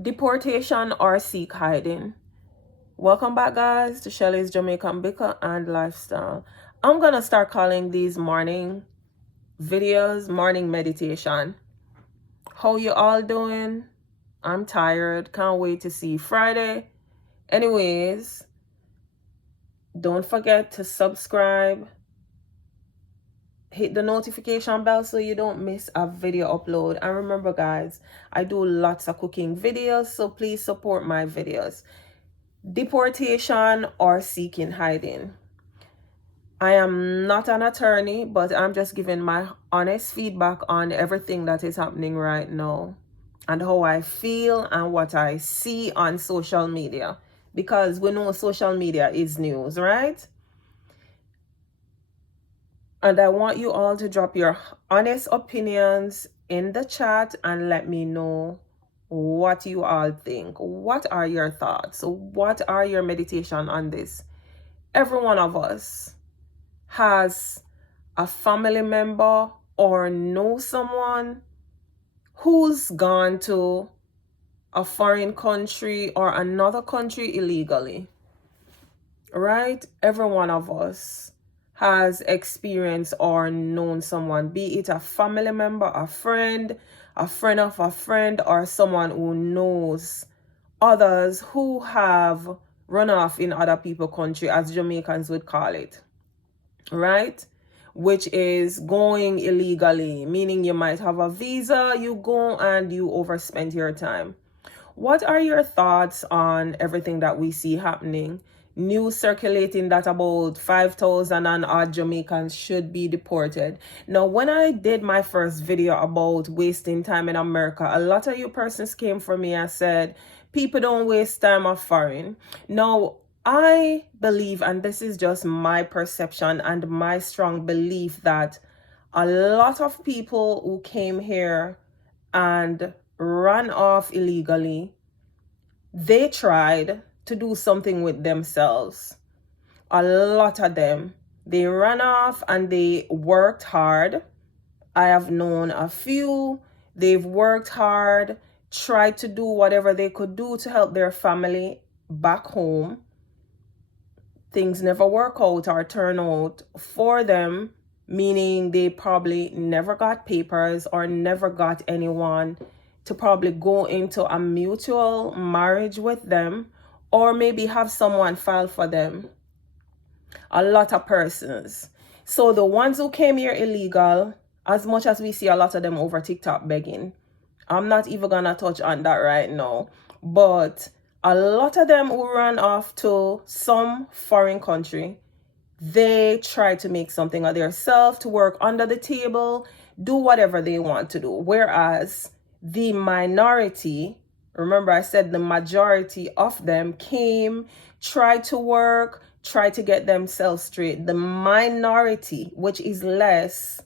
Deportation or seek hiding. Welcome back, guys, to Shelly's Jamaican Bicker and Lifestyle. I'm gonna start calling these morning videos morning meditation. How you all doing? I'm tired. Can't wait to see Friday. Anyways, don't forget to subscribe. Hit the notification bell so you don't miss a video upload. And remember, guys, I do lots of cooking videos, so please support my videos. Deportation or seeking hiding. I am not an attorney, but I'm just giving my honest feedback on everything that is happening right now and how I feel and what I see on social media, because we know social media is news, right? And I want you all to drop your honest opinions in the chat and let me know what you all think. What are your thoughts? What are your meditation on this? Every one of us has a family member or know someone who's gone to a foreign country or another country illegally, right? Every one of us has experienced or known someone, be it a family member, a friend of a friend, or someone who knows others who have run off in other people's country, as Jamaicans would call it, right? Which is going illegally, meaning you might have a visa, you go and you overspend your time. What are your thoughts on everything that we see happening? News circulating that about 5,000 and odd Jamaicans should be deported. Now, when I did my first video about wasting time in America, a lot of you persons came for me and said, people don't waste time of foreign. Now, I believe, and this is just my perception and my strong belief, that a lot of people who came here and ran off illegally, they tried to do something with themselves. A lot of them, they ran off and they worked hard. I have known a few, they've worked hard, tried to do whatever they could do to help their family back home. Things never work out or turn out for them, meaning they probably never got papers or never got anyone to probably go into a mutual marriage with them, or maybe have someone file for them. A lot of persons. So the ones who came here illegal, as much as we see a lot of them over TikTok begging, I'm not even gonna touch on that right now, but a lot of them who ran off to some foreign country, they try to make something of themselves, to work under the table, do whatever they want to do. Whereas the minority, remember I said the majority of them came, tried to work, tried to get themselves straight. The minority, which is less,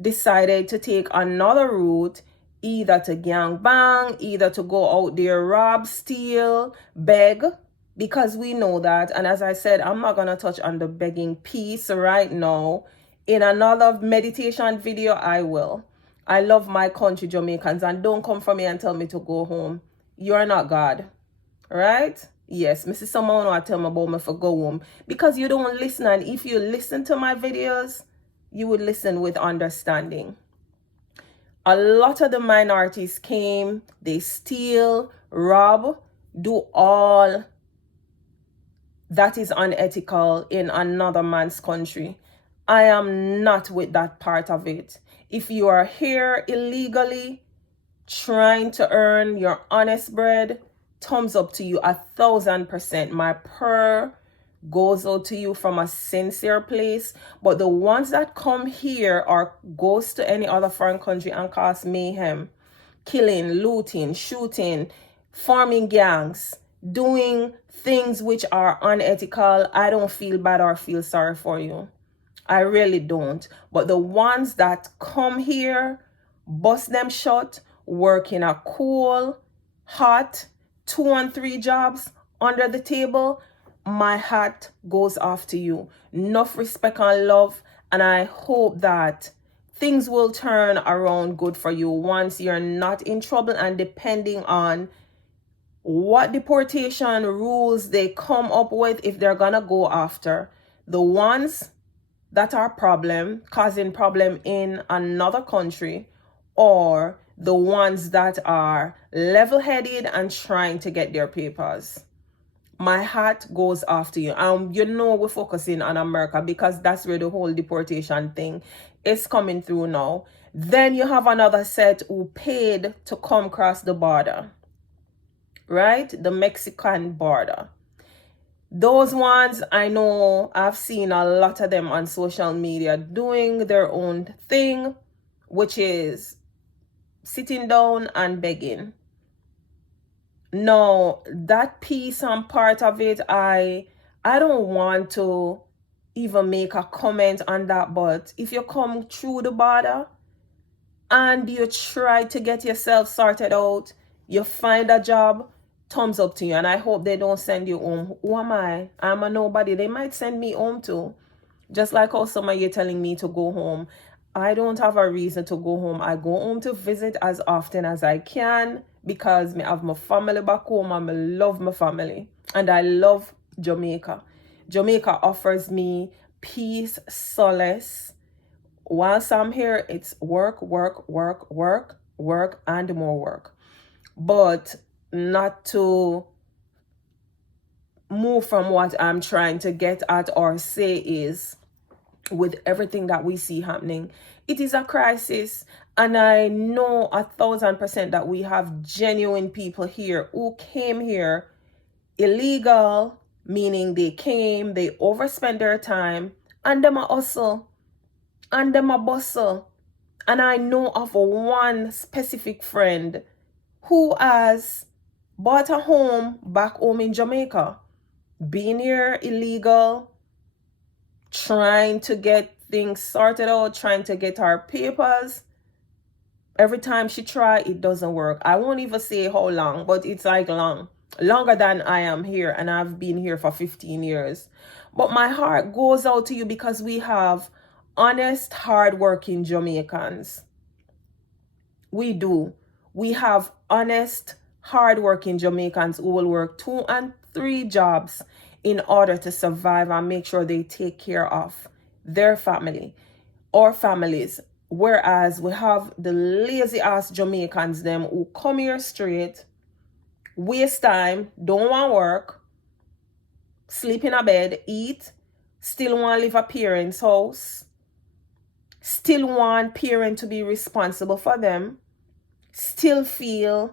decided to take another route, either to gang bang, either to go out there, rob, steal, beg, because we know that. And as I said, I'm not going to touch on the begging piece right now. In another meditation video, I will. I love my country, Jamaicans, and don't come for me and tell me to go home. You're not God, right? Yes, Mrs. Someone will tell me about me for go home, because you don't listen. And if you listen to my videos, you would listen with understanding. A lot of the minorities came, they steal, rob, do all that is unethical in another man's country. I am not with that part of it. If you are here illegally, trying to earn your honest bread, thumbs up to you 1,000%. My prayer goes out to you from a sincere place. But the ones that come here or goes to any other foreign country and cause mayhem, killing, looting, shooting, forming gangs, doing things which are unethical, I don't feel bad or feel sorry for you. I really don't. But the ones that come here, bust them shut, work in a cool, hot 2 and 3 jobs under the table, my hat goes off to you. Enough respect and love, and I hope that things will turn around good for you once you're not in trouble and depending on what deportation rules they come up with if they're gonna go after the ones that are causing problem in another country, or the ones that are level-headed and trying to get their papers. My heart goes after you. We're focusing on America because that's where the whole deportation thing is coming through now. Then you have another set who paid to come across the border, right? The Mexican border. Those ones, I know I've seen a lot of them on social media doing their own thing, which is sitting down and begging. No, that piece and part of it, I don't want to even make a comment on that, but if you come through the border and you try to get yourself sorted out, you find a job, thumbs up to you. And I hope they don't send you home. Who am I? I'm a nobody. They might send me home too. Just like how some of you telling me to go home. I don't have a reason to go home. I go home to visit as often as I can because I have my family back home and I love my family. And I love Jamaica. Jamaica offers me peace, solace. Whilst I'm here, it's work, work, work, work, work, and more work. But not to move from what I'm trying to get at or say is, with everything that we see happening, it is a crisis. And I know 1,000% that we have genuine people here who came here illegal, meaning they came, they overspent their time, and them a hustle, and them a bustle. And I know of one specific friend who has bought a home back home in Jamaica, being here illegal, trying to get things sorted out, trying to get our papers. Every time she tries, it doesn't work. I won't even say how long, but it's like longer than I am here, and I've been here for 15 years. But my heart goes out to you because we have honest, hardworking Jamaicans. We do. We have honest, hardworking Jamaicans who will work 2 and 3 jobs in order to survive and make sure they take care of their family or families. Whereas we have the lazy ass Jamaicans, them who come here straight, waste time, don't want to work, sleep in a bed, eat, still want to live at parents' house, still want parent to be responsible for them, still feel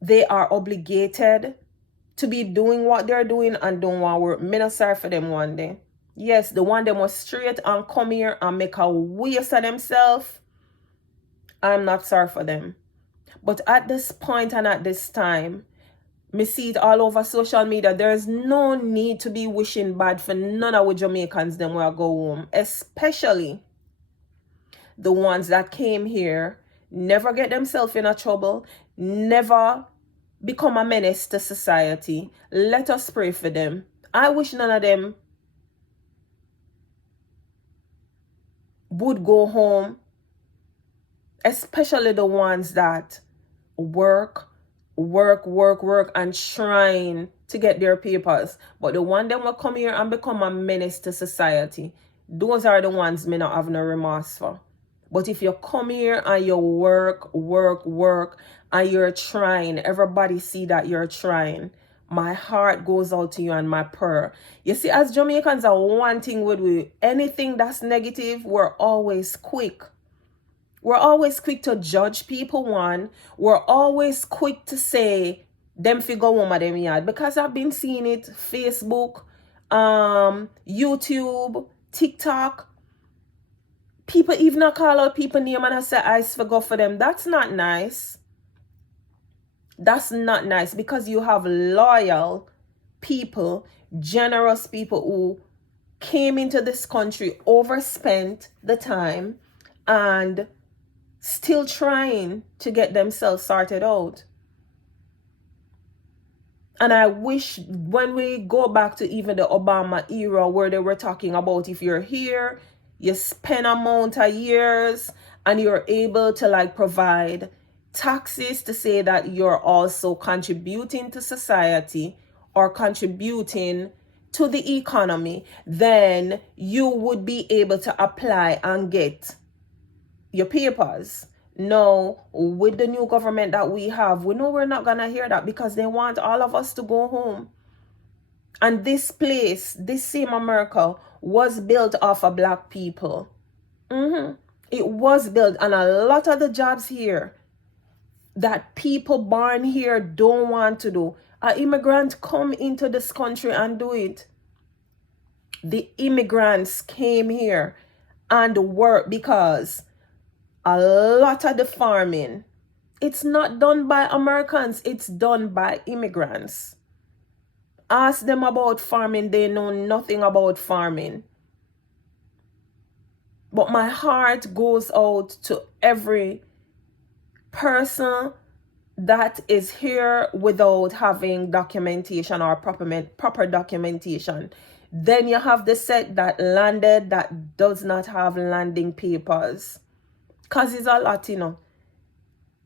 they are obligated to be doing what they're doing and don't want to work. Me not sorry for them one day. Yes, the one them was straight and come here and make a waste of themselves. I'm not sorry for them. But at this point and at this time, me see it all over social media. There's no need to be wishing bad for none of the Jamaicans them will go home. Especially the ones that came here, never get themselves in a trouble, never become a menace to society. Let us pray for them. I wish none of them would go home, especially the ones that work and trying to get their papers. But the one them will come here and become a menace to society, those are the ones me not have no remorse for. But if you come here and you work, and you're trying, everybody see that you're trying, my heart goes out to you and my prayer. You see, as Jamaicans are one thing with we, anything that's negative, we're always quick. We're always quick to judge people, one. We're always quick to say, them figure home at them yard. Because I've been seeing it, Facebook, YouTube, TikTok. People even call out people name and I say, I forgot for them. That's not nice. That's not nice because you have loyal people, generous people who came into this country, overspent the time, and still trying to get themselves sorted out. And I wish when we go back to even the Obama era where they were talking about if you're here, you spend amount of years and you're able to like provide taxes to say that you're also contributing to society or contributing to the economy, then you would be able to apply and get your papers. No, with the new government that we have, we know we're not gonna hear that, because they want all of us to go home. And this place, this same America, was built off of black people. It was built, and a lot of the jobs here that people born here don't want to do, an immigrant come into this country and do it. The immigrants came here and worked, because a lot of the farming, it's not done by Americans, it's done by immigrants. Ask them about farming, they know nothing about farming. But my heart goes out to every person that is here without having documentation or proper documentation. Then you have the set that landed that does not have landing papers. Because it's a lot,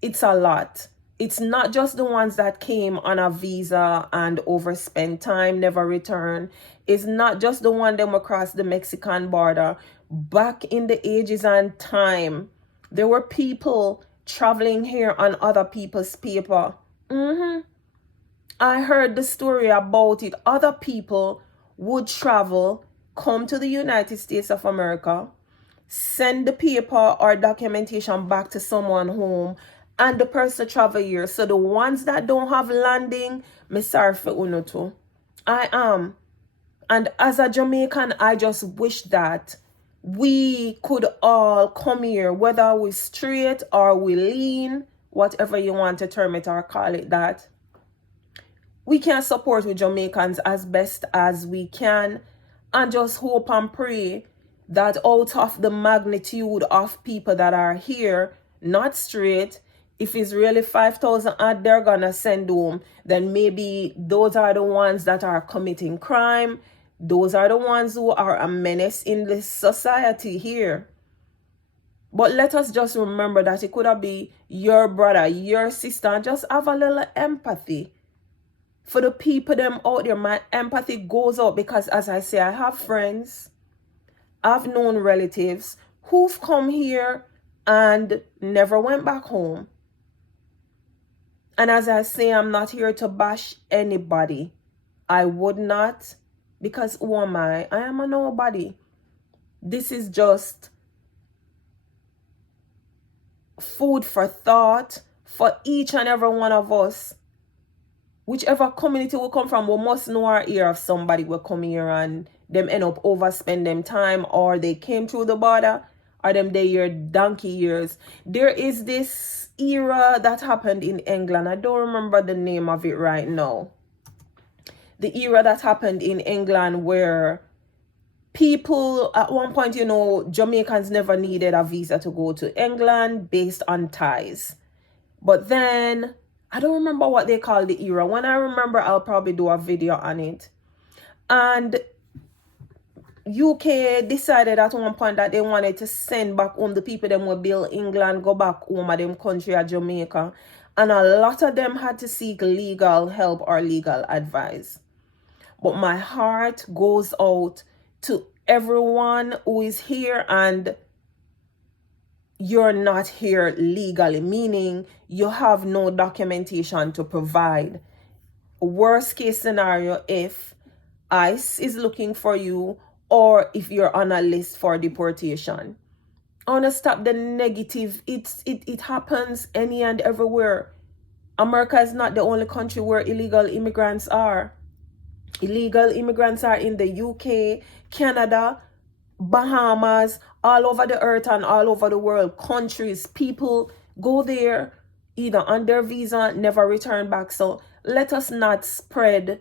It's a lot. It's not just the ones that came on a visa and overspent time, never return. It's not just the one that across the Mexican border. Back in the ages and time, there were people traveling here on other people's paper. I heard the story about it. Other people would travel, come to the United States of America, send the paper or documentation back to someone home, and the person travel here. So the ones that don't have landing, me sorry for uno too. I am. And as a Jamaican, I just wish that we could all come here, whether we straight or we lean, whatever you want to term it or call it that. We can support with Jamaicans as best as we can, and just hope and pray that out of the magnitude of people that are here, not straight, if it's really 5,000 odd they're gonna send home, then maybe those are the ones that are committing crime. Those are the ones who are a menace in this society here. But let us just remember that it could have been your brother, your sister, and just have a little empathy. For the people them out there, my empathy goes out, because as I say, I have friends, I've known relatives who've come here and never went back home. And as I say, I'm not here to bash anybody. I would not, because who am I? I am a nobody. This is just food for thought for each and every one of us. Whichever community we come from, we must know our ear of somebody will come here and them end up overspend them time, or they came through the border, or them they year donkey years. There is this era that happened in England. I don't remember the name of it right now. The era that happened in England where people, at one point, Jamaicans never needed a visa to go to England based on ties. But then, I don't remember what they call the era. When I remember, I'll probably do a video on it. And UK decided at one point that they wanted to send back home the people them will build England, go back home at them country at Jamaica. And a lot of them had to seek legal help or legal advice. But my heart goes out to everyone who is here and you're not here legally, meaning you have no documentation to provide. Worst case scenario, if ICE is looking for you, or if you're on a list for deportation. I want to stop the negative. It happens any and everywhere. America is not the only country where illegal immigrants are. Illegal immigrants are in the UK, Canada, Bahamas, all over the earth and all over the world. Countries, people go there either on their visa, never return back. So let us not spread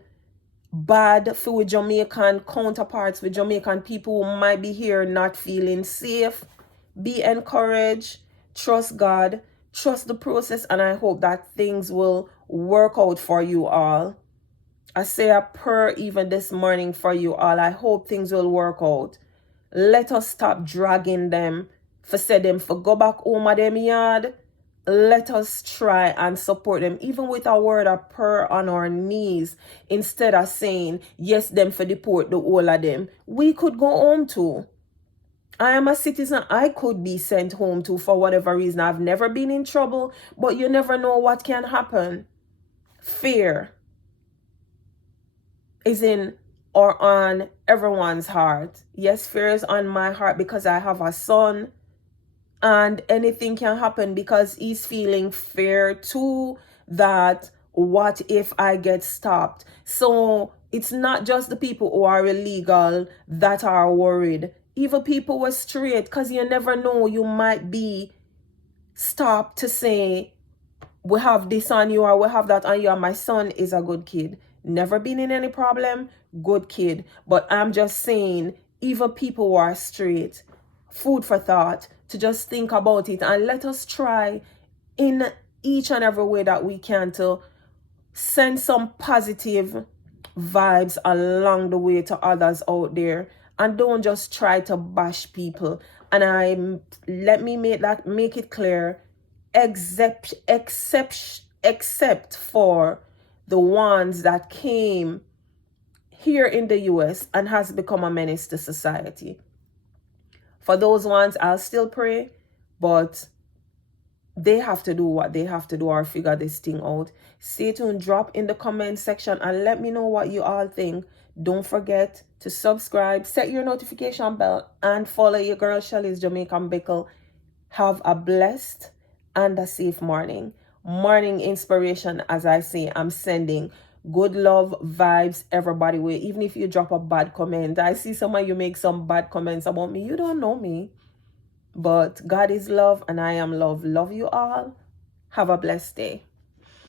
bad for Jamaican counterparts, with Jamaican people who might be here not feeling safe. Be encouraged, trust God, trust the process, and I hope that things will work out for you all. I say a prayer even this morning for you all. I hope things will work out. Let us stop dragging them for say them for go back home at them yard let us try and support them, even with a word of prayer on our knees, instead of saying, yes, them for deport the whole of them. We could go home too. I am a citizen. I could be sent home too for whatever reason. I've never been in trouble, but you never know what can happen. Fear is in or on everyone's heart. Yes, fear is on my heart because I have a son, and anything can happen because he's feeling fear too, that what if I get stopped? So it's not just the people who are illegal that are worried. Even people who are straight, because you never know, you might be stopped to say, we have this on you or we have that on you, and my son is a good kid. Never been in any problem, good kid. But I'm just saying, even people who are straight, food for thought, to just think about it, and let us try in each and every way that we can to send some positive vibes along the way to others out there, and don't just try to bash people. And let me make it clear, except for the ones that came here in the US and has become a menace to society. For those ones, I'll still pray, but they have to do what they have to do or figure this thing out. Stay tuned, drop in the comment section and let me know what you all think. Don't forget to subscribe, set your notification bell, and follow your girl Shelly's Jamaican Bickle. Have a blessed and a safe morning. Morning inspiration, as I say, I'm sending good love vibes everybody way. Even if you drop a bad comment, I see some of you make some bad comments about me. You don't know me, but God is love and I am love. Love you all. Have a blessed day.